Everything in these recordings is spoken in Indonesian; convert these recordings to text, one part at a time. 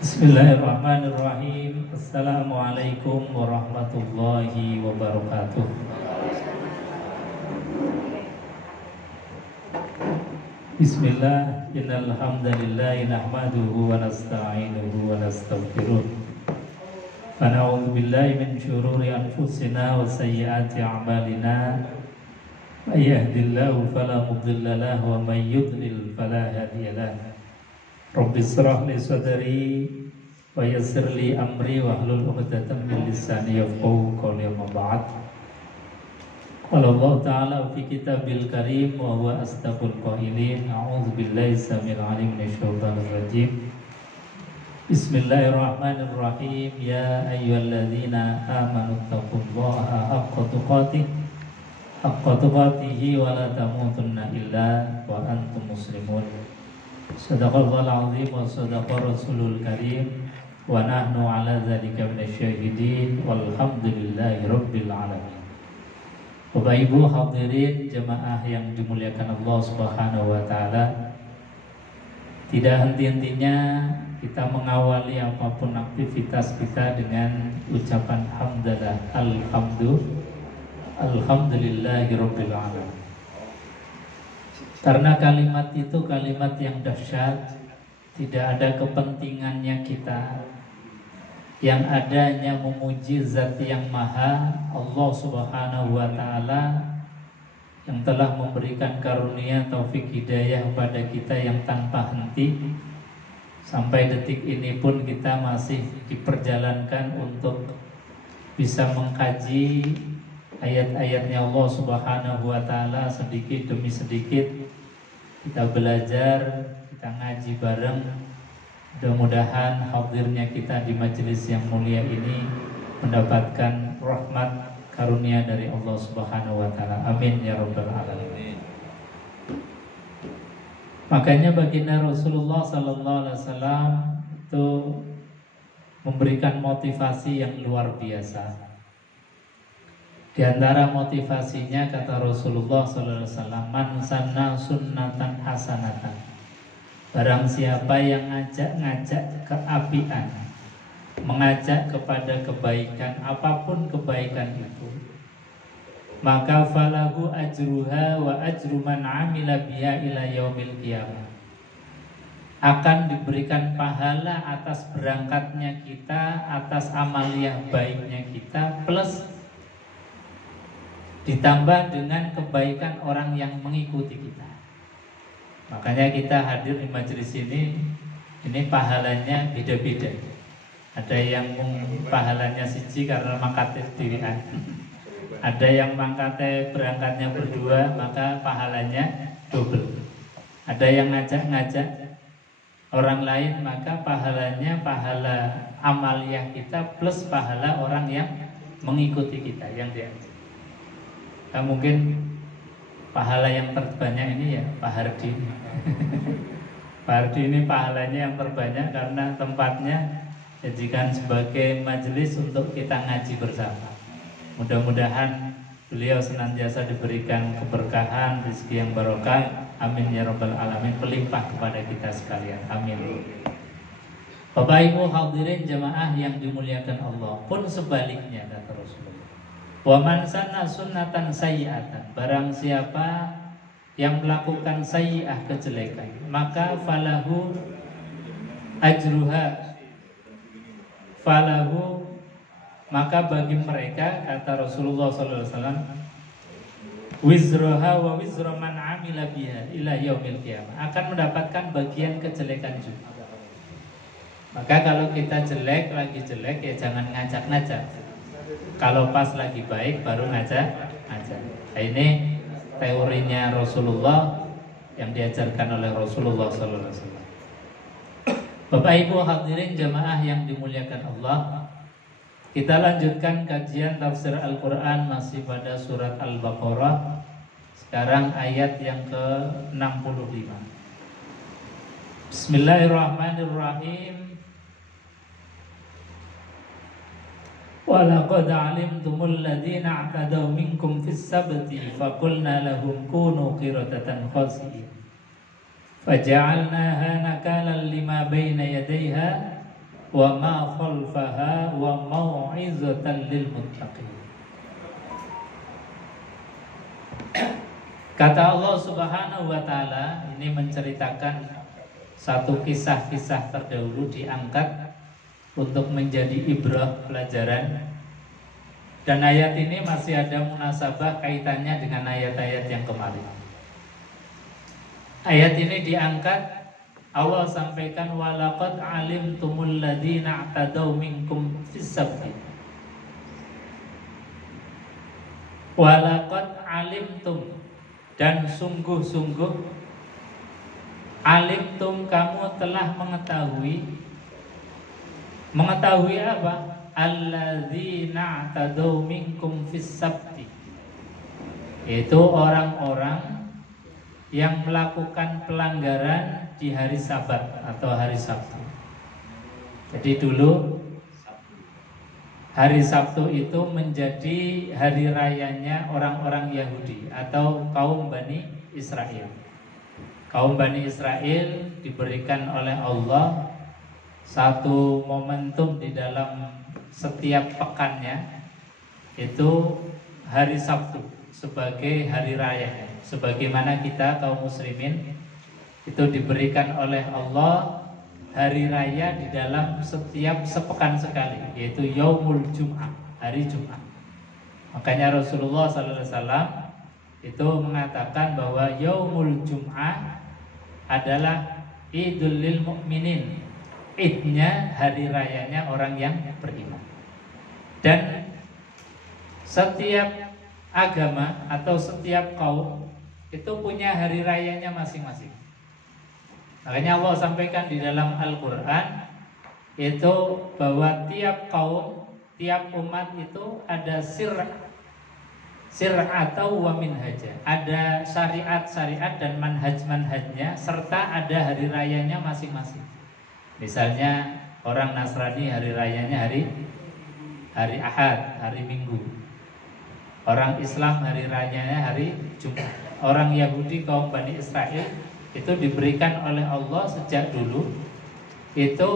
Bismillahirrahmanirrahim. Assalamualaikum warahmatullahi wabarakatuh. Bismillah, innal hamdalillah nahmaduhu wa nasta'inuhu wa nastaghfiruh. Wa na'udzu billahi min syururi anfusina wa sayyiati a'malina. May yahdihillahu fala mudilla lahu wa may yudlil fala hadiya lahu. Rabbi shrah li sadri wa yassir li amri wahlul 'uqdatam min lisani yafqahu qawli amma ba'd. Qala Allah ta'ala fi kitabil karim wa huwa asdaqul qailin. A'udzu billahi samil 'alim minasy syaithanir rajim. Bismillahirrahmanirrahim. Ya ayyuhalladzina amanu taqullaha haqqa tuqatih wa la tamutunna illa wa antum muslimun. Sadaqallahul azim wa sadaqa rasulul karim wa nahnu ala dzalika minasyahidin walhamdulillahi rabbil alamin. Bapak Ibu hadirin jemaah yang dimuliakan Allah Subhanahu wa taala, tidak henti-hentinya kita mengawali apapun aktivitas kita dengan ucapan hamdalah, alhamdulillahi rabbil alamin. Karena kalimat itu kalimat yang dahsyat, tidak ada kepentingannya kita. Yang adanya memuji Zat yang Maha, Allah Subhanahu wa taala, yang telah memberikan karunia taufik hidayah kepada kita yang tanpa henti. Sampai detik ini pun kita masih diperjalankan untuk bisa mengkaji ayat-ayatnya Allah Subhanahu wa taala sedikit demi sedikit. Kita belajar, kita ngaji bareng. Mudah-mudahan hadirnya kita di majelis yang mulia ini mendapatkan rahmat karunia dari Allah Subhanahu wa taala. Amin ya rabbal alamin. Makanya baginda Rasulullah sallallahu alaihi wasallam itu memberikan motivasi yang luar biasa. Di antara motivasinya kata Rasulullah sallallahu alaihi wasallam, man sanna sunnatan hasanatan. Barang siapa yang ngajak keapian, mengajak kepada kebaikan, apapun kebaikan itu, maka falahu ajruha wa ajru man amila biha ila yaumil qiyamah. Akan diberikan pahala atas berangkatnya kita, atas amaliyah baiknya kita, plus ditambah dengan kebaikan orang yang mengikuti kita. Makanya kita hadir di majelis ini pahalanya beda-beda. Ada yang pahalanya siji karena mangkate dhewean. Ada yang mangkate berangkatnya berdua, maka pahalanya double. Ada yang ngajak-ngajak orang lain, maka pahalanya pahala amaliyah kita plus pahala orang yang mengikuti kita, yang diajak. Nah, mungkin pahala yang terbanyak ini ya Pak Hardi. Pak Hardi ini pahalanya yang terbanyak karena tempatnya dijadikan sebagai majelis untuk kita ngaji bersama. Mudah-mudahan beliau senantiasa diberikan keberkahan, rezeki yang barokah. Amin ya rabbal alamin, melimpah kepada kita sekalian. Amin. Bapak Ibu hadirin jemaah yang dimuliakan Allah, pun sebaliknya kata Rasulullah. Wa man sanna sunnatan sayyi'atan. Barang siapa yang melakukan sayyi'ah, kejelekan, maka falahu ajruha. Maka bagi mereka kata Rasulullah sallallahu alaihi wasallam, wizraha wa wizra man amila biha ila yaumil qiyamah, akan mendapatkan bagian kejelekan juga. Maka kalau kita jelek, lagi jelek, ya jangan ngajak-ngajak. Kalau pas lagi baik baru ngajak. Nah, ini teorinya Rasulullah yang diajarkan oleh Rasulullah sallallahu alaihi wasallam. Bapak Ibu hadirin jamaah yang dimuliakan Allah, kita lanjutkan kajian tafsir Al-Qur'an masih pada surat Al-Baqarah. Sekarang ayat yang ke-65. Bismillahirrahmanirrahim. Walaqad alimtumul ladzina i'tadaw minkum fis sabti faqulna lahum kunu qiradatan khasi'in faja'alnaha nakalan lima baina yadayha wa ma khalfaha wa mau'izatan lil muttaqin. Kata Allah Subhanahu wa taala, ini menceritakan satu kisah-kisah terdahulu diangkat untuk menjadi ibrah pelajaran. Dan ayat ini masih ada munasabah kaitannya dengan ayat-ayat yang kemarin. Ayat ini diangkat, Allah sampaikan walaqad alimtumul ladzina i'tadaw minkum fis-sabti. Walaqad alimtum, dan sungguh-sungguh alimtum, kamu telah mengetahui apa? Alladzina i'tadaw minkum fis-sabti, itu orang-orang yang melakukan pelanggaran di hari Sabat atau hari Sabtu. Jadi dulu hari Sabtu itu menjadi hari rayanya orang-orang Yahudi atau kaum Bani Israel. Kaum Bani Israel diberikan oleh Allah satu momentum di dalam setiap pekannya, itu hari Sabtu sebagai hari raya. Sebagaimana kita kaum muslimin itu diberikan oleh Allah hari raya di dalam setiap sepekan sekali, yaitu Yaumul Jum'ah, hari Jumat. Makanya Rasulullah SAW itu mengatakan bahwa Yaumul Jum'ah adalah Idul lil Mu'minin, idnya, hari rayanya orang yang beriman. Dan setiap agama atau setiap kaum itu punya hari rayanya masing-masing. Makanya Allah sampaikan di dalam Al-Quran itu bahwa tiap kaum, tiap umat itu ada atau wa minhaja, ada syariat-syariat dan manhaj-manhajnya, serta ada hari rayanya masing-masing. Misalnya orang Nasrani hari rayanya hari Ahad, hari Minggu. Orang Islam hari rayanya hari Jumat. Orang Yahudi kaum Bani Israel itu diberikan oleh Allah sejak dulu itu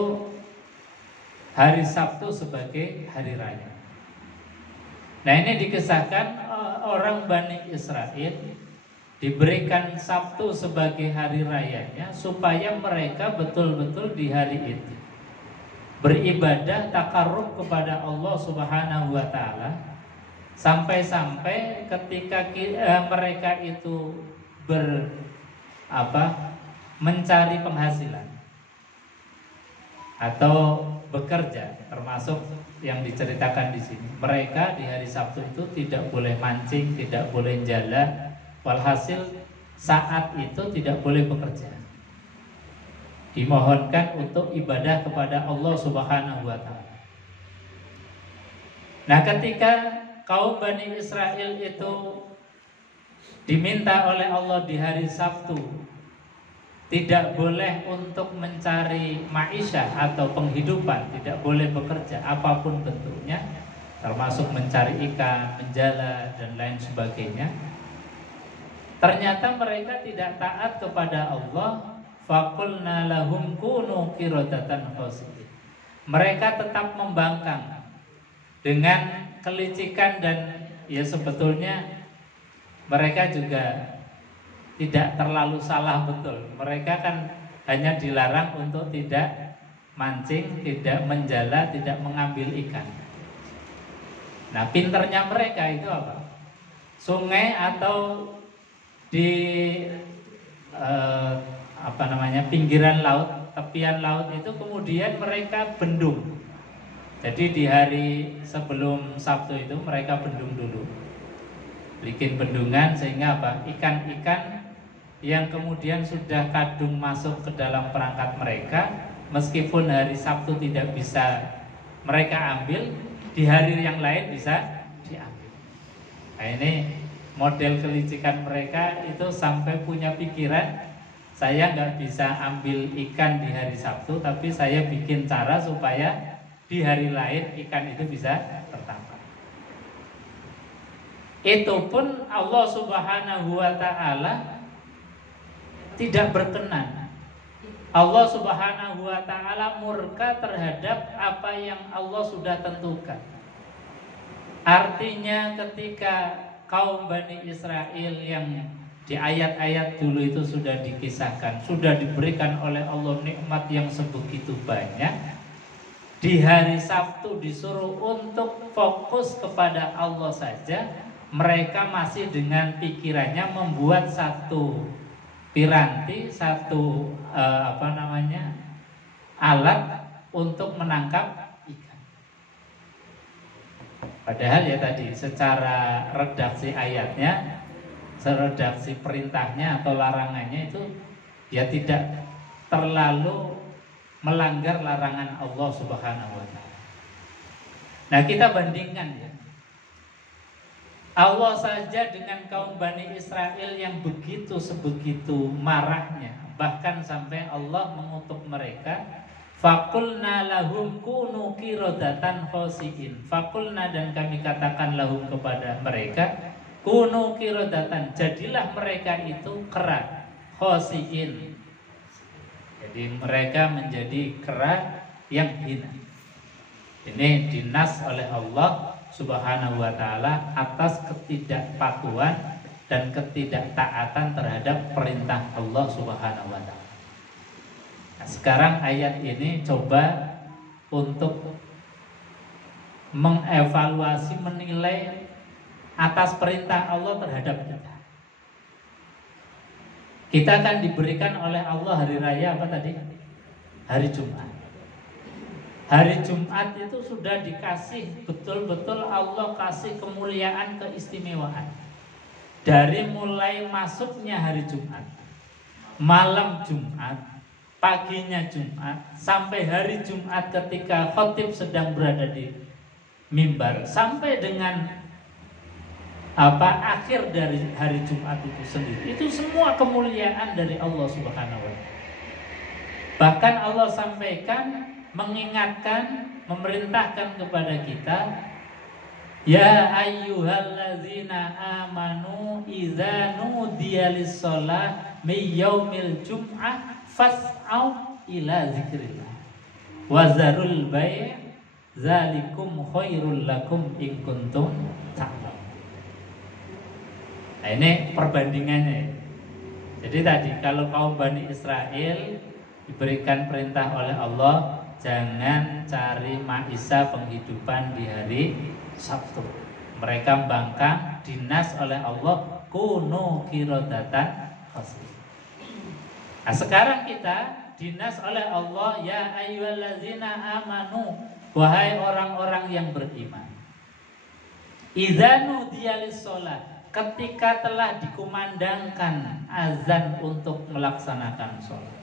hari Sabtu sebagai hari raya. Nah, ini dikisahkan orang Bani Israel diberikan Sabtu sebagai hari rayanya supaya mereka betul-betul di hari itu beribadah takarrub kepada Allah Subhanahu wa taala. Sampai-sampai ketika mereka itu mencari penghasilan atau bekerja, termasuk yang diceritakan di sini, mereka di hari Sabtu itu tidak boleh mancing, tidak boleh jala, walhasil saat itu tidak boleh bekerja. Dimohonkan untuk ibadah kepada Allah Subhanahu wa taala. Nah, ketika kaum Bani Israel itu diminta oleh Allah di hari Sabtu tidak boleh untuk mencari ma'isyah atau penghidupan, tidak boleh bekerja apapun bentuknya, termasuk mencari ikan, menjala dan lain sebagainya. Ternyata mereka tidak taat kepada Allah. Faqulna lahum kunu qiradatan khasi'in. Mereka tetap membangkang dengan kelicikan, dan ya sebetulnya mereka juga tidak terlalu salah betul. Mereka kan hanya dilarang untuk tidak mancing, tidak menjala, tidak mengambil ikan. Nah, pinternya mereka itu apa? Sungai atau di pinggiran laut, tepian laut itu kemudian mereka bendung. Jadi di hari sebelum Sabtu itu mereka bendung dulu, bikin bendungan sehingga apa? Ikan-ikan yang kemudian sudah kadung masuk ke dalam perangkat mereka, meskipun hari Sabtu tidak bisa mereka ambil, di hari yang lain bisa diambil. Nah, ini model kelicikan mereka itu sampai punya pikiran, saya nggak bisa ambil ikan di hari Sabtu, tapi saya bikin cara supaya di hari lain ikan itu bisa tertangkap. Itu pun Allah Subhanahu wa ta'ala tidak berkenan Allah Subhanahu wa ta'ala murka terhadap apa yang Allah sudah tentukan. Artinya ketika kaum Bani Israel yang di ayat-ayat dulu itu sudah dikisahkan, sudah diberikan oleh Allah nikmat yang sebegitu banyak, di hari Sabtu disuruh untuk fokus kepada Allah saja, mereka masih dengan pikirannya membuat satu piranti, satu alat untuk menangkap ikan. Padahal ya tadi secara redaksi ayatnya, redaksi perintahnya atau larangannya itu ya tidak terlalu melanggar larangan Allah Subhanahu wa ta'ala. Nah, kita bandingkan ya. Allah saja dengan kaum Bani Israel yang sebegitu marahnya, bahkan sampai Allah mengutuk mereka, faqulna lahum kunu qiradatan khasiin. Faqulna, dan kami katakan lahum kepada mereka, kunu qiradatan, jadilah mereka itu kera, khasiin. Jadi mereka menjadi kera yang hina. Ini dinas oleh Allah Subhanahu wa ta'ala atas ketidakpatuhan dan ketidaktaatan terhadap perintah Allah Subhanahu wa ta'ala. Nah, sekarang ayat ini coba untuk mengevaluasi, menilai atas perintah Allah terhadap kita. Kita akan diberikan oleh Allah hari raya apa tadi? Hari Jumat. Hari Jumat itu sudah dikasih, betul-betul Allah kasih kemuliaan, keistimewaan. Dari mulai masuknya hari Jumat, malam Jumat, paginya Jumat, sampai hari Jumat ketika khotib sedang berada di mimbar, sampai dengan akhir dari hari Jumat itu sendiri, itu semua kemuliaan dari Allah Subhanahu wa ta'ala. Bahkan Allah sampaikan, mengingatkan, memerintahkan kepada kita, ya ayyuhalladzina amanu idza nudiya lis-shalah min yaumil jum'ah fas'au ila dzikrillah wa zarul bai' dzalikum khairul lakum in kuntum ta'lamun. Nah, ini perbandingannya. Jadi tadi kalau kaum Bani Israel diberikan perintah oleh Allah, jangan cari maisha penghidupan di hari Sabtu. Mereka bangkang, dinas oleh Allah, kunu qiradatan khasiin. Nah, sekarang kita dinas oleh Allah, ya ayyuhalladzina amanu, wahai orang-orang yang beriman. Idza nudiya lis-shalah, ketika telah dikumandangkan azan untuk melaksanakan sholat,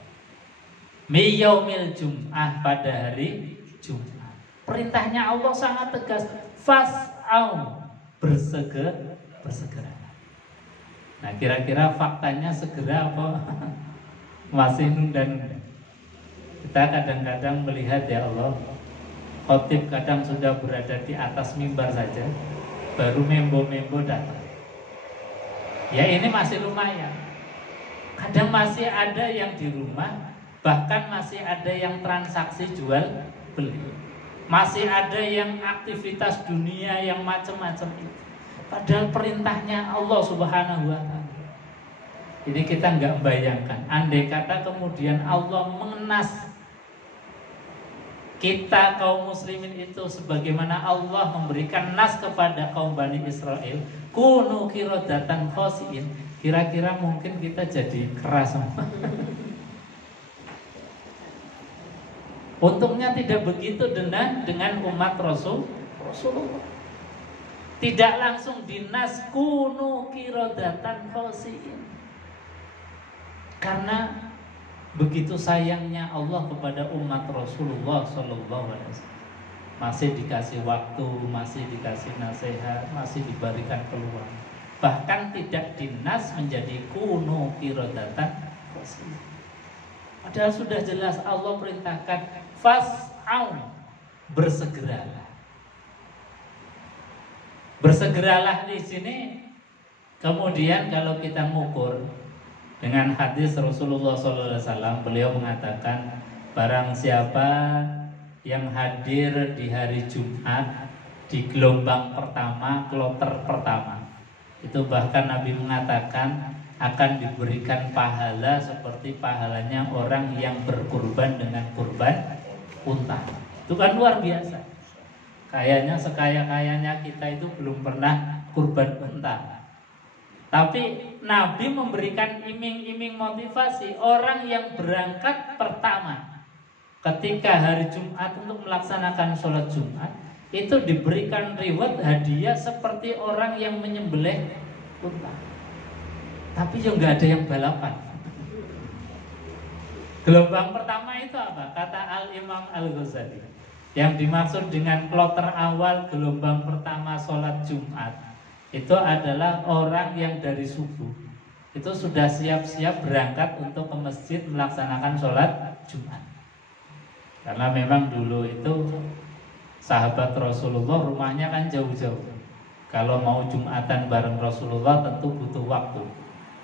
miyaumil jum'ah, pada hari Jumat. Perintahnya Allah sangat tegas, fas'au, bersegera. Nah, kira-kira faktanya segera apa? Masih nunda-nunda. Kita kadang-kadang melihat, ya Allah, khotib kadang sudah berada di atas mimbar saja, baru membo-membo datang. Ya, ini masih lumayan. Kadang masih ada yang di rumah, bahkan masih ada yang transaksi jual beli, masih ada yang aktivitas dunia yang macam-macam itu. Padahal perintahnya Allah Subhanahu wa ta'ala. Ini kita nggak membayangkan. Andai kata kemudian Allah mengenas kita kaum muslimin itu sebagaimana Allah memberikan nas kepada kaum Bani Israel, kunu qiradatan khasiin, kira-kira mungkin kita jadi keras semua. Untungnya tidak begitu dengan umat Rasulullah. Tidak langsung dinas kunu qiradatan khasiin. Karena begitu sayangnya Allah kepada umat Rasulullah sallallahu alaihi wasallam. Masih dikasih waktu, masih dikasih nasihat, masih diberikan peluang. Bahkan tidak dinas menjadi kunu qiradatan khasiin. Padahal sudah jelas Allah perintahkan fas'au, bersegeralah. Bersegeralah di sini kemudian kalau kita ngukur dengan hadis Rasulullah SAW. Beliau mengatakan, barang siapa yang hadir di hari Jumat di gelombang pertama, kloter pertama, itu bahkan Nabi mengatakan akan diberikan pahala seperti pahalanya orang yang berkurban dengan kurban unta. Itu kan luar biasa. Kayaknya sekaya-kayanya kita itu belum pernah kurban unta. Tapi Nabi memberikan iming-iming motivasi orang yang berangkat pertama ketika hari Jumat untuk melaksanakan sholat Jumat, itu diberikan reward hadiah seperti orang yang menyembelih unta. Tapi juga nggak ada yang balapan. Gelombang pertama itu apa? Kata Al-Imam Al-Ghazali, yang dimaksud dengan kloter awal gelombang pertama sholat Jumat itu adalah orang yang dari subuh itu sudah siap-siap berangkat untuk ke masjid melaksanakan sholat Jumat. Karena memang dulu itu sahabat Rasulullah rumahnya kan jauh-jauh. Kalau mau Jumatan bareng Rasulullah tentu butuh waktu,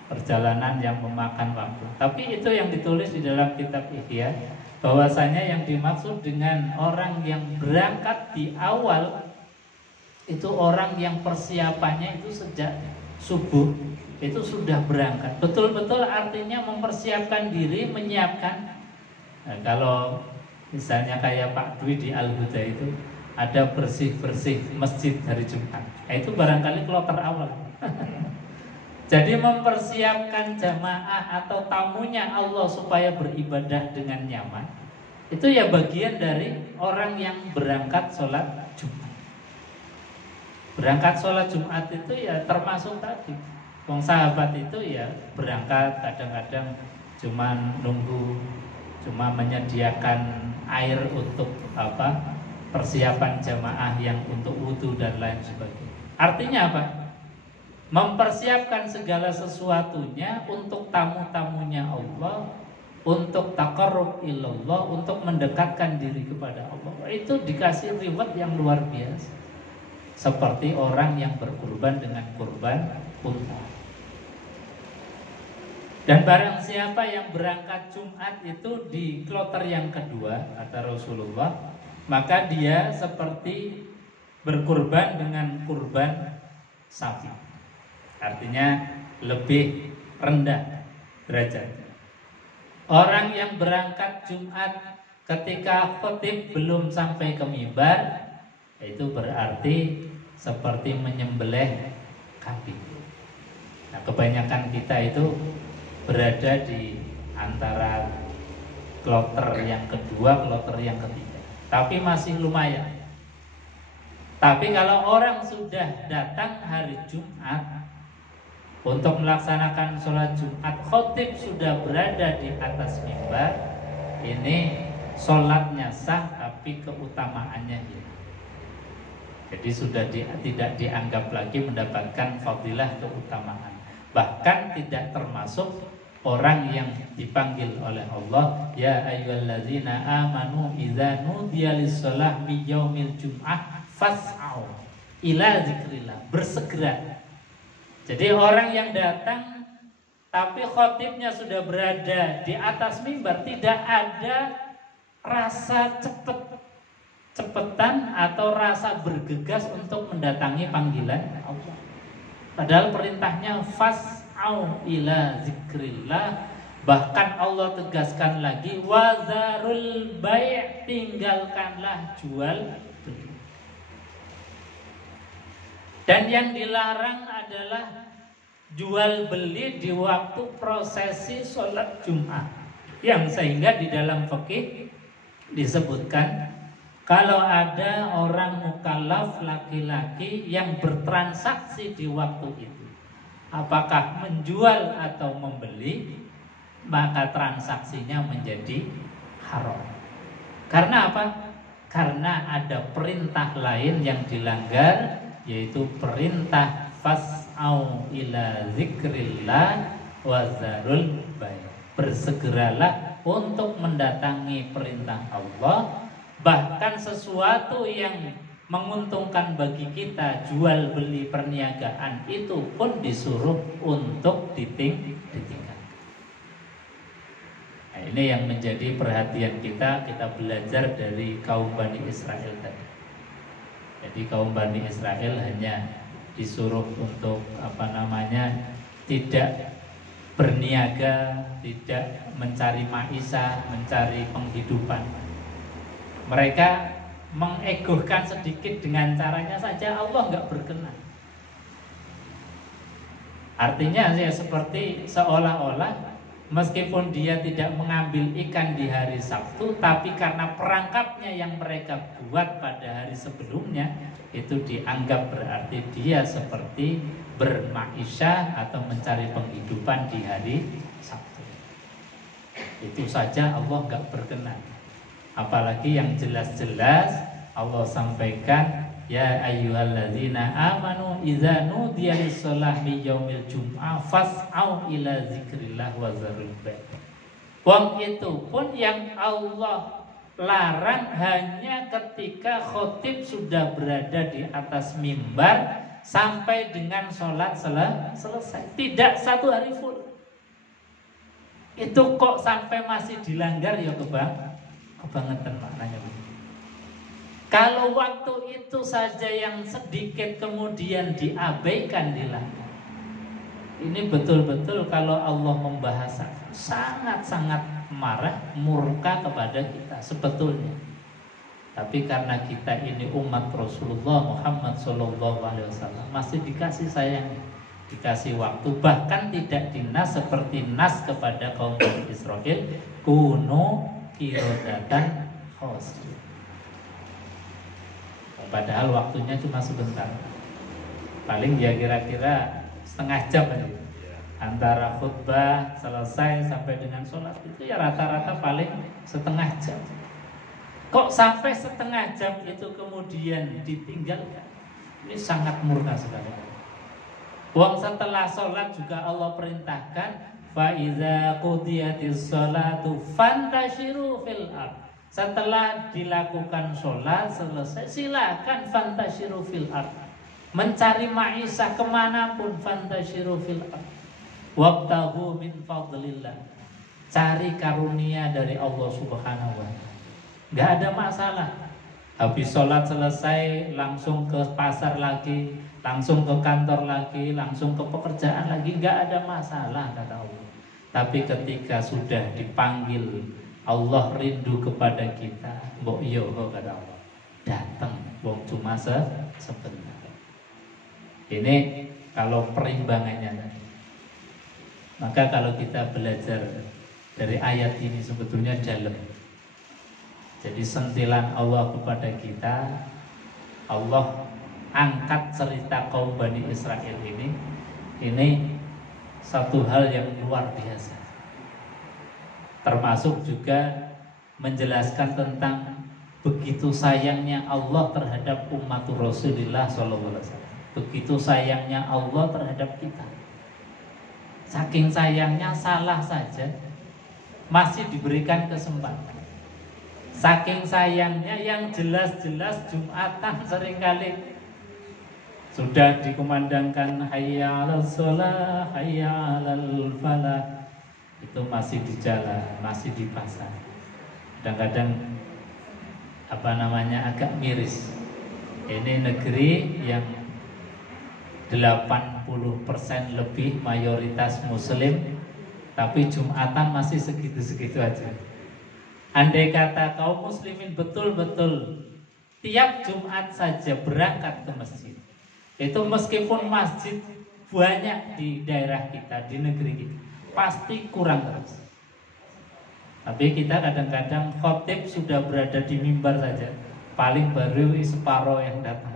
perjalanan yang memakan waktu. Tapi itu yang ditulis di dalam kitab Ihya, bahwasanya yang dimaksud dengan orang yang berangkat di awal itu orang yang persiapannya itu sejak subuh itu sudah berangkat. Betul-betul artinya mempersiapkan diri, menyiapkan. Nah, kalau misalnya kayak Pak Dwi di Al-Huda itu ada bersih-bersih masjid hari Jumat, nah, itu barangkali kloter awal. Jadi mempersiapkan jamaah atau tamunya Allah supaya beribadah dengan nyaman, itu ya bagian dari orang yang berangkat sholat Jumat. Berangkat sholat Jumat itu ya termasuk tadi. Wong sahabat itu ya berangkat kadang-kadang cuma nunggu, cuma menyediakan air untuk persiapan jamaah yang untuk wudu dan lain sebagainya. Artinya apa? Mempersiapkan segala sesuatunya untuk tamu-tamunya Allah, untuk taqarrub ilallah, untuk mendekatkan diri kepada Allah. Itu dikasih reward yang luar biasa, seperti orang yang berkurban dengan kurban unta. Dan barang siapa yang berangkat Jumat itu di kloter yang kedua, kata Rasulullah, maka dia seperti berkurban dengan kurban sapi. Artinya lebih rendah derajatnya. Orang yang berangkat Jumat ketika khatib belum sampai ke mimbar, itu berarti seperti menyembelih kambing. Nah, kebanyakan kita itu berada di antara kloter yang kedua, kloter yang ketiga, tapi masih lumayan. Tapi kalau orang sudah datang hari Jumat untuk melaksanakan sholat Jumat, khatib sudah berada di atas mimbar, ini sholatnya sah tapi keutamaannya hilang. Jadi sudah tidak dianggap lagi mendapatkan fadilah keutamaan. Bahkan tidak termasuk orang yang dipanggil oleh Allah, ya ayyuhalladzina amanu idza nudiya lis-shalah mi yaumil jum'ah fas'au ila dzikrillah, bersegera. Jadi orang yang datang tapi khatibnya sudah berada di atas mimbar, tidak ada rasa cepetan atau rasa bergegas untuk mendatangi panggilan Allah. Padahal perintahnya fas'au ila zikrillah. Bahkan Allah tegaskan lagi, wazarul bai', tinggalkanlah jual beli. Dan yang dilarang adalah jual beli di waktu prosesi sholat Jumat, yang sehingga di dalam fikih disebutkan kalau ada orang mukallaf laki-laki yang bertransaksi di waktu itu, apakah menjual atau membeli, maka transaksinya menjadi haram. Karena apa? Karena ada perintah lain yang dilanggar, yaitu perintah fas'au ila zikrillah wa zarul bai'. Bersegeralah untuk mendatangi perintah Allah. Bahkan sesuatu yang menguntungkan bagi kita, jual beli perniagaan, itu pun disuruh untuk ditinggalkan. ini yang menjadi perhatian kita belajar dari kaum Bani Israel tadi. Jadi kaum Bani Israel hanya disuruh untuk tidak berniaga, tidak mencari maisha, mencari penghidupan. Mereka mengegohkan sedikit dengan caranya saja, Allah nggak berkenan. Artinya ya seperti seolah-olah meskipun dia tidak mengambil ikan di hari Sabtu, tapi karena perangkapnya yang mereka buat pada hari sebelumnya, itu dianggap berarti dia seperti bermaisha atau mencari penghidupan di hari Sabtu. Itu saja Allah nggak berkenan. Apalagi yang jelas-jelas Allah sampaikan, ya ayyuhalladzina amanu idza nudiya lis-sholati yaumil jum'ah fas'au ila dzikrillah wa dzarul bai'. Wong itu pun yang Allah larang hanya ketika khotib sudah berada di atas mimbar sampai dengan sholat selesai, tidak satu hari full. Itu kok sampai masih dilanggar, ya kebangetan maknanya. Kalau waktu itu saja yang sedikit kemudian diabaikan, dilanggar, ini betul-betul kalau Allah membahasakan sangat-sangat marah, murka kepada kita sebetulnya. Tapi karena kita ini umat Rasulullah Muhammad SAW masih dikasih sayang, dikasih waktu, bahkan tidak dinas seperti nas kepada kaum Bani Israil, kuno kirodatan khosir. Padahal waktunya cuma sebentar, paling ya kira-kira setengah jam aja. Antara khutbah selesai sampai dengan sholat itu ya rata-rata paling setengah jam. Kok sampai setengah jam itu kemudian ditinggalkan? Ini sangat murka sekali. Wong setelah sholat juga Allah perintahkan, fa iza qudiyatis sholatu fantashiru fil ardh. Setelah dilakukan sholat selesai, silakan fantashiru fil ardh, mencari maisha kemanapun, fantashiru fil ardh, wabtaghu min fadlillah, cari karunia dari Allah Subhanahu wa ta'ala. Gak ada masalah. Habis sholat selesai langsung ke pasar lagi, langsung ke kantor lagi, langsung ke pekerjaan lagi, gak ada masalah kata Allah. Tapi ketika sudah dipanggil, Allah rindu kepada kita, mbok yo kata Allah, datang, wong cuma sebentar. Ini kalau perimbangannya. Maka kalau kita belajar dari ayat ini sebetulnya dalam. Jadi sentilan Allah kepada kita, Allah angkat cerita kaum Bani Israil ini satu hal yang luar biasa. Termasuk juga menjelaskan tentang begitu sayangnya Allah terhadap umat Rasulullah SAW. Begitu sayangnya Allah terhadap kita. Saking sayangnya salah saja masih diberikan kesempatan. Saking sayangnya yang jelas-jelas Jumatan seringkali sudah dikumandangkan hayya 'alas shalah, hayya 'alal falah, itu masih di jalan, masih di pasar. Kadang-kadang agak miris. Ini negeri yang 80% lebih mayoritas muslim, tapi Jumatan masih segitu-segitu aja. Andai kata kaum muslimin betul-betul tiap Jumat saja berangkat ke masjid, itu meskipun masjid banyak di daerah kita, di negeri kita, pasti kurang terus. Tapi kita kadang-kadang khotib sudah berada di mimbar saja, paling baru separuh yang datang.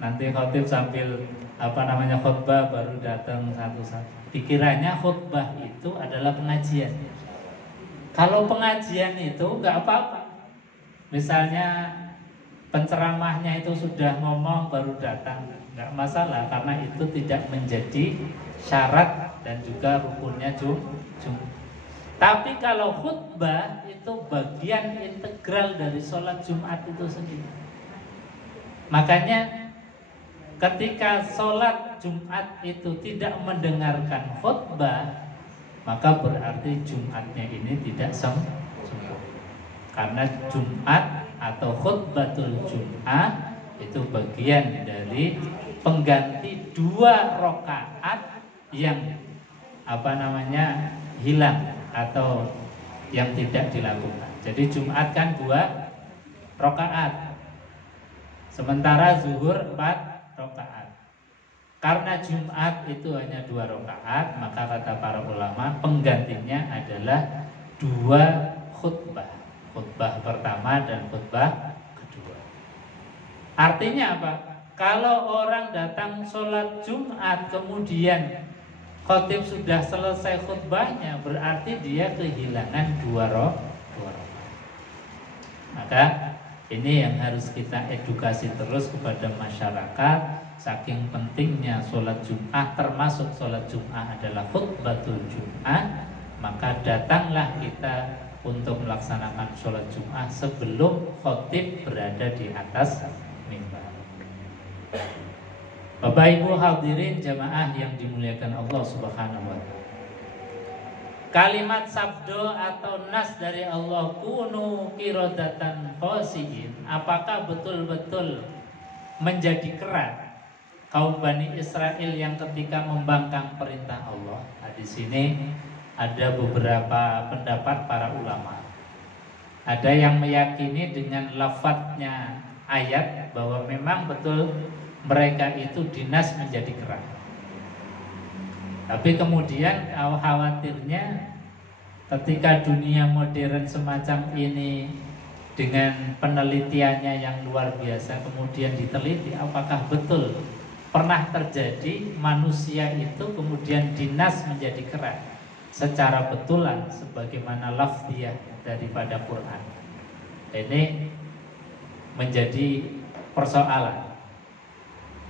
Nanti khotib sambil khutbah baru datang satu-satu. Dikiranya khutbah itu adalah pengajian. Kalau pengajian itu nggak apa-apa. Misalnya penceramahnya itu sudah ngomong baru datang, nggak masalah, karena itu tidak menjadi syarat dan juga rukunnya Tapi kalau khutbah itu bagian integral dari sholat Jumat itu sendiri. Makanya ketika sholat Jumat itu tidak mendengarkan khutbah, maka berarti Jumatnya ini tidak sempurna. Karena Jumat atau khutbatul Jum'ah itu bagian dari pengganti 2 rakaat yang hilang atau yang tidak dilakukan. Jadi Jumat kan 2 rakaat, sementara zuhur 4 rakaat. Karena Jumat itu hanya 2 rakaat, maka kata para ulama penggantinya adalah 2 khutbah. Khutbah pertama dan khutbah kedua. Artinya apa? Kalau orang datang sholat Jumat kemudian khotib sudah selesai khutbahnya, berarti dia kehilangan 2 rakaat. Maka ini yang harus kita edukasi terus kepada masyarakat. Saking pentingnya sholat Jumat, termasuk sholat Jumat adalah khutbatul Jumat, maka datanglah kita untuk melaksanakan sholat Jumat sebelum khotib berada di atas mimbar. Bapak Ibu hadirin jamaah yang dimuliakan Allah Subhanahu wa taala. Kalimat sabdo atau nas dari Allah, kunu qiradatan khasiin, apakah betul-betul menjadi kera kaum Bani Israel yang ketika membangkang perintah Allah? Nah, di sini ada beberapa pendapat para ulama. Ada yang meyakini dengan lafadznya ayat bahwa memang betul mereka itu dinas menjadi kera. Tapi kemudian khawatirnya ketika dunia modern semacam ini dengan penelitiannya yang luar biasa, kemudian diteliti apakah betul pernah terjadi manusia itu kemudian dinas menjadi kera secara betulan sebagaimana lafziyah daripada Quran. Ini menjadi persoalan.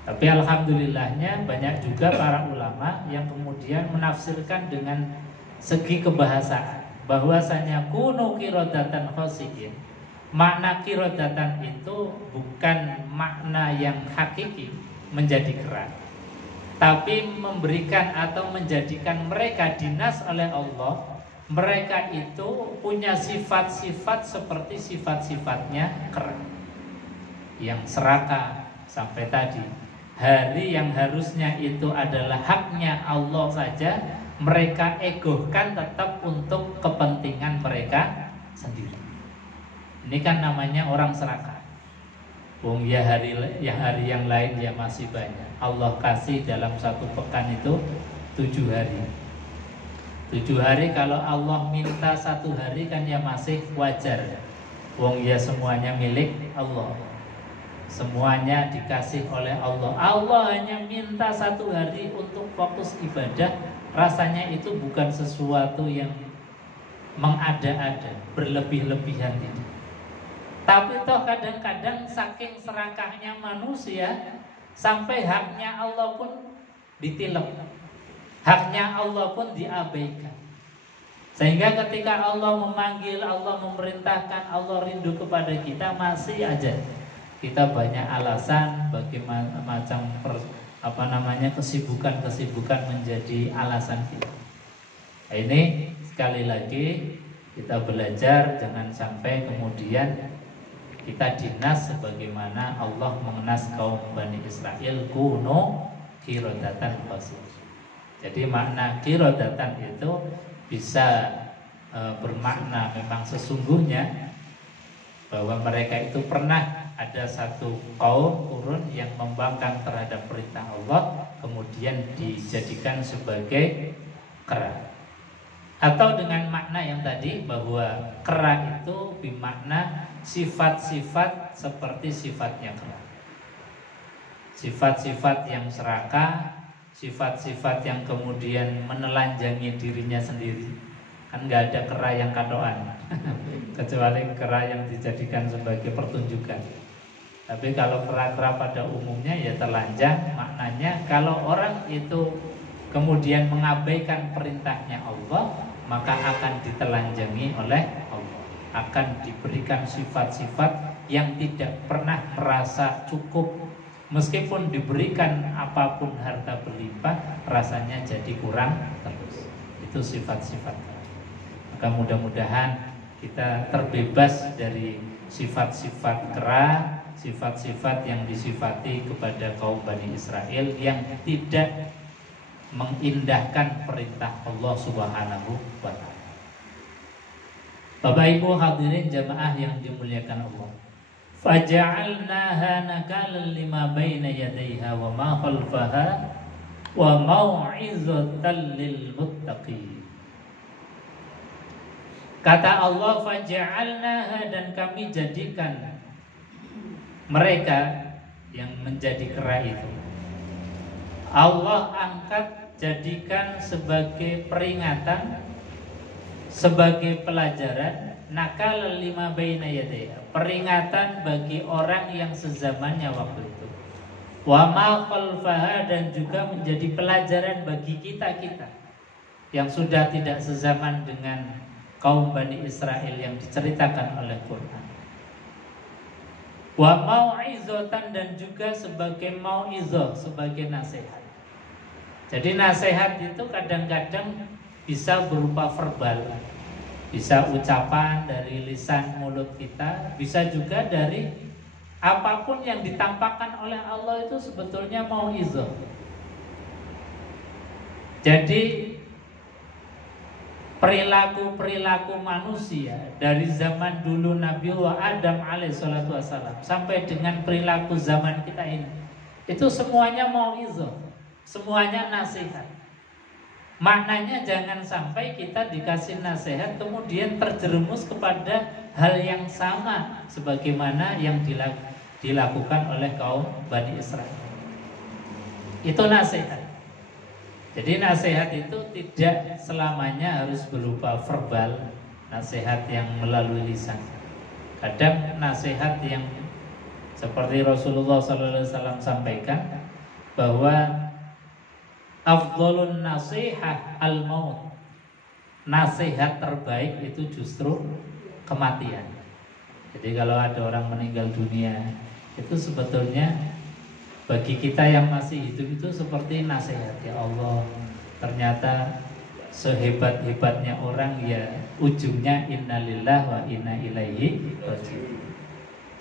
Tapi alhamdulillahnya banyak juga para ulama yang kemudian menafsirkan dengan segi kebahasaan bahwasanya kunu qiradatan khasiin. Makna qiradatan itu bukan makna yang hakiki menjadi kera, tapi memberikan atau menjadikan mereka dinas oleh Allah. Mereka itu punya sifat-sifat seperti sifat-sifatnya kera, yang serakah. Sampai tadi, hari yang harusnya itu adalah haknya Allah saja, mereka egokan tetap untuk kepentingan mereka sendiri. Ini kan namanya orang serakah. hari yang lain ya masih banyak. Allah kasih dalam 1 pekan itu 7 hari. 7 hari kalau Allah minta 1 hari kan ya masih wajar. Ya semuanya milik Allah. Semuanya dikasih oleh Allah. Allah hanya minta 1 hari untuk fokus ibadah. Rasanya itu bukan sesuatu yang mengada-ada, berlebih-lebihan gitu. Tapi toh kadang-kadang saking serakahnya manusia sampai haknya Allah pun ditilep, haknya Allah pun diabaikan. Sehingga ketika Allah memanggil, Allah memerintahkan, Allah rindu kepada kita, masih aja kita banyak alasan bagaimana macam kesibukan menjadi alasan kita. Nah, ini sekali lagi kita belajar jangan sampai kemudian kita dinas sebagaimana Allah mengenas kaum Bani Israel, kuno qiradatan khasiin. Jadi makna qiradatan itu bisa bermakna memang sesungguhnya bahwa mereka itu pernah ada satu kaum turun yang membangkang terhadap perintah Allah, kemudian dijadikan sebagai kera. Atau dengan makna yang tadi bahwa kera itu bermakna sifat-sifat seperti sifatnya kera, sifat-sifat yang serakah, sifat-sifat yang kemudian menelanjangi dirinya sendiri. Kan nggak ada kera yang katoan kecuali kera yang dijadikan sebagai pertunjukan. Tapi kalau kera-kera pada umumnya ya telanjang. Maknanya kalau orang itu kemudian mengabaikan perintahnya Allah, maka akan ditelanjangi oleh Allah, akan diberikan sifat-sifat yang tidak pernah merasa cukup. Meskipun diberikan apapun harta berlimpah, rasanya jadi kurang terus. Itu Itu sifat-sifat. Maka mudah-mudahan kita terbebas dari sifat-sifat kera, sifat-sifat yang disifati kepada kaum Bani Israel yang tidak mengindahkan perintah Allah Subhanahu wa ta'ala. Bapak Ibu hadirin jamaah yang dimuliakan Allah. Faja'alnaha nakalan lima baina yadayha wa ma khalfaha wa mau'izatan lil muttaqin. Kata Allah, faja'alnaha, dan kami jadikan mereka yang menjadi kera itu, Allah angkat jadikan sebagai peringatan, sebagai pelajaran, nakal lima baina yadayha, peringatan bagi orang yang sezamannya waktu itu, wa ma khalfaha, dan juga menjadi pelajaran bagi kita-kita yang sudah tidak sezaman dengan kaum Bani Israel yang diceritakan oleh Quran. Wa mau'izatan, dan juga sebagai mau'izah, sebagai nasihat. Jadi nasihat itu kadang-kadang bisa berupa verbal, bisa ucapan dari lisan mulut kita, bisa juga dari apapun yang ditampakkan oleh Allah itu sebetulnya mau'izah. Jadi perilaku-perilaku manusia dari zaman dulu Nabiullah Adam alaihissalatu wassalam sampai dengan perilaku zaman kita ini, itu semuanya mau'izah, semuanya nasihat. Maknanya jangan sampai kita dikasih nasihat kemudian terjerumus kepada hal yang sama sebagaimana yang dilakukan oleh kaum Bani Israel. Itu nasihat. Jadi nasihat itu tidak selamanya harus berupa verbal, nasihat yang melalui lisan. Kadang nasihat yang seperti Rasulullah SAW sampaikan bahwa afdhalun nasihah al-maut, nasihat terbaik itu justru kematian. Jadi kalau ada orang meninggal dunia, itu sebetulnya bagi kita yang masih hidup itu seperti nasihat. Ya Allah, ternyata sehebat-hebatnya orang ya ujungnya innalillah wa inna ilaihi raji'un.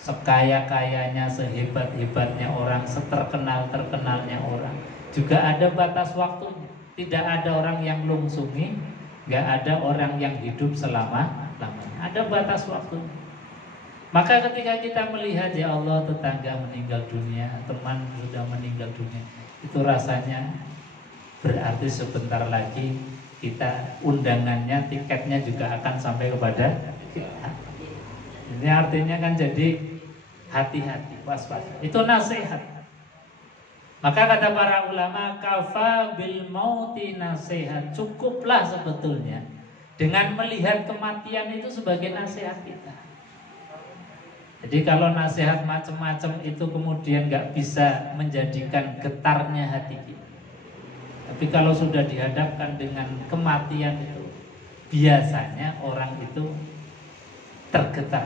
Sekaya-kayanya, sehebat-hebatnya orang, seterkenal-terkenalnya orang, juga ada batas waktunya. Tidak ada orang yang lungsungi, gak ada orang yang hidup selama-lamanya. Ada batas waktunya. Maka ketika kita melihat ya Allah tetangga meninggal dunia, teman sudah meninggal dunia, itu rasanya berarti sebentar lagi kita undangannya, tiketnya juga akan sampai kepada kita. Ini artinya kan jadi hati-hati, waspada. Itu nasihat. Maka kata para ulama, kafa bil mauti nasihat, cukuplah sebetulnya dengan melihat kematian itu sebagai nasihat kita. Jadi kalau nasihat macam-macam itu kemudian gak bisa menjadikan getarnya hati kita. Tapi kalau sudah dihadapkan dengan kematian itu, biasanya orang itu tergetar.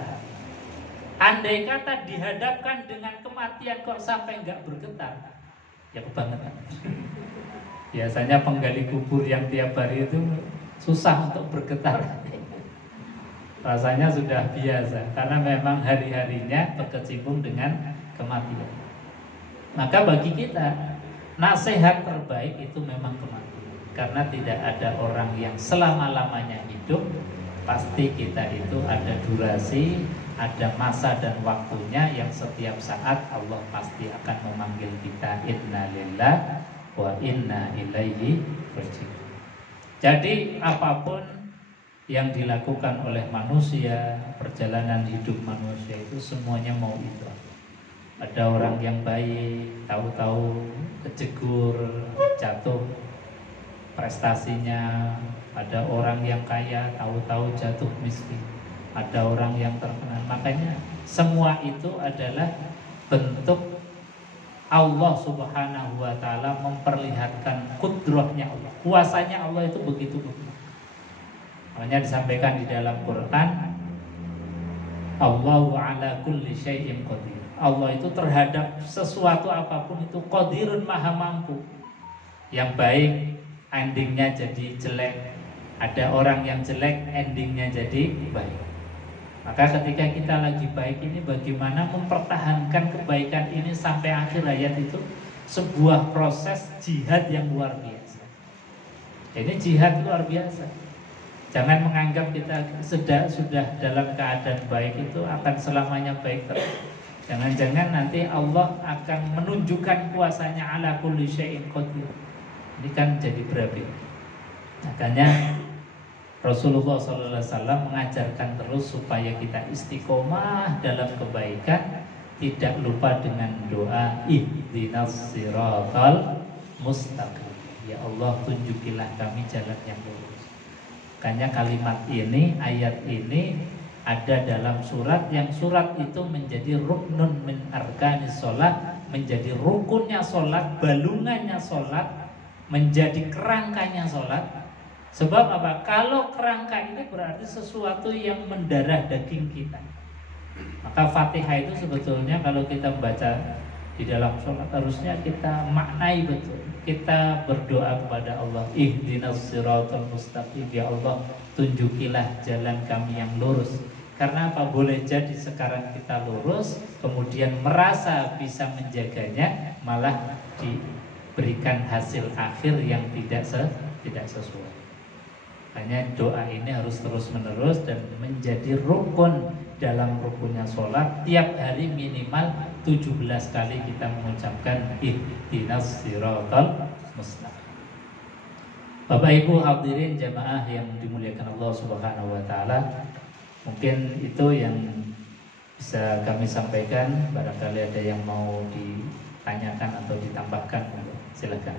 Andai kata dihadapkan dengan kematian kok sampai gak bergetar, ya kebangetan. Biasanya penggali kubur yang tiap hari itu susah untuk bergetar. Rasanya sudah biasa karena memang hari-harinya berkecimpung dengan kematian. Maka bagi kita nasihat terbaik itu memang kematian. Karena tidak ada orang yang selama-lamanya hidup. Pasti kita itu ada durasi, ada masa dan waktunya yang setiap saat Allah pasti akan memanggil kita inna lillah wa inna ilaihi raji'un. Jadi apapun yang dilakukan oleh manusia, perjalanan hidup manusia itu semuanya mau itu. Ada orang yang baik, tahu-tahu kejegur, jatuh prestasinya. Ada orang yang kaya, tahu-tahu jatuh miskin. Ada orang yang terkenal. Makanya semua itu adalah bentuk Allah Subhanahu wa ta'ala memperlihatkan kudrahnya Allah. Kuasanya Allah itu begitu. Makanya disampaikan di dalam Quran, Allahu ala kulli syai'in qadir. Allah itu terhadap sesuatu apapun itu qadirun, maha mampu. Yang baik endingnya jadi jelek, Ada orang yang jelek, endingnya jadi baik. Maka ketika kita lagi baik ini, bagaimana mempertahankan kebaikan ini sampai akhir hayat, itu sebuah proses jihad yang luar biasa. Ini jihad luar biasa. Jangan menganggap kita sudah dalam keadaan baik itu akan selamanya baik terus. Jangan-jangan nanti Allah akan menunjukkan kuasanya ala kulli syai'in qadir. Ini kan jadi berbeda. Makanya Rasulullah SAW mengajarkan terus supaya kita istiqomah dalam kebaikan, tidak lupa dengan doa ihdinas siratal mustaqim. Ya Allah, tunjukilah kami jalan yang lurus. Makanya kalimat ini, ayat ini ada dalam surat yang surat itu menjadi ruknun min arkanis sholat, menjadi rukunnya sholat, balungannya sholat, menjadi kerangkanya sholat. Sebab apa? Kalau kerangka ini berarti sesuatu yang mendarah daging kita. Maka Fatihah itu sebetulnya kalau kita baca di dalam sholat harusnya kita maknai betul. Kita berdoa kepada Allah, ihdinas siratal mustaqim, ya Allah, tunjukilah jalan kami yang lurus. Karena apa? Boleh jadi sekarang kita lurus, kemudian merasa bisa menjaganya, malah diberikan hasil akhir yang tidak sesuai. Hanya doa ini harus terus menerus dan menjadi rukun dalam rukunnya sholat. Tiap hari minimal 17 kali kita mengucapkan ihdinas siratal mustaqim. Bapak Ibu hadirin jamaah yang dimuliakan Allah Subhanahu wa taala, mungkin itu yang bisa kami sampaikan. Barangkali ada yang mau ditanyakan atau ditambahkan, silakan.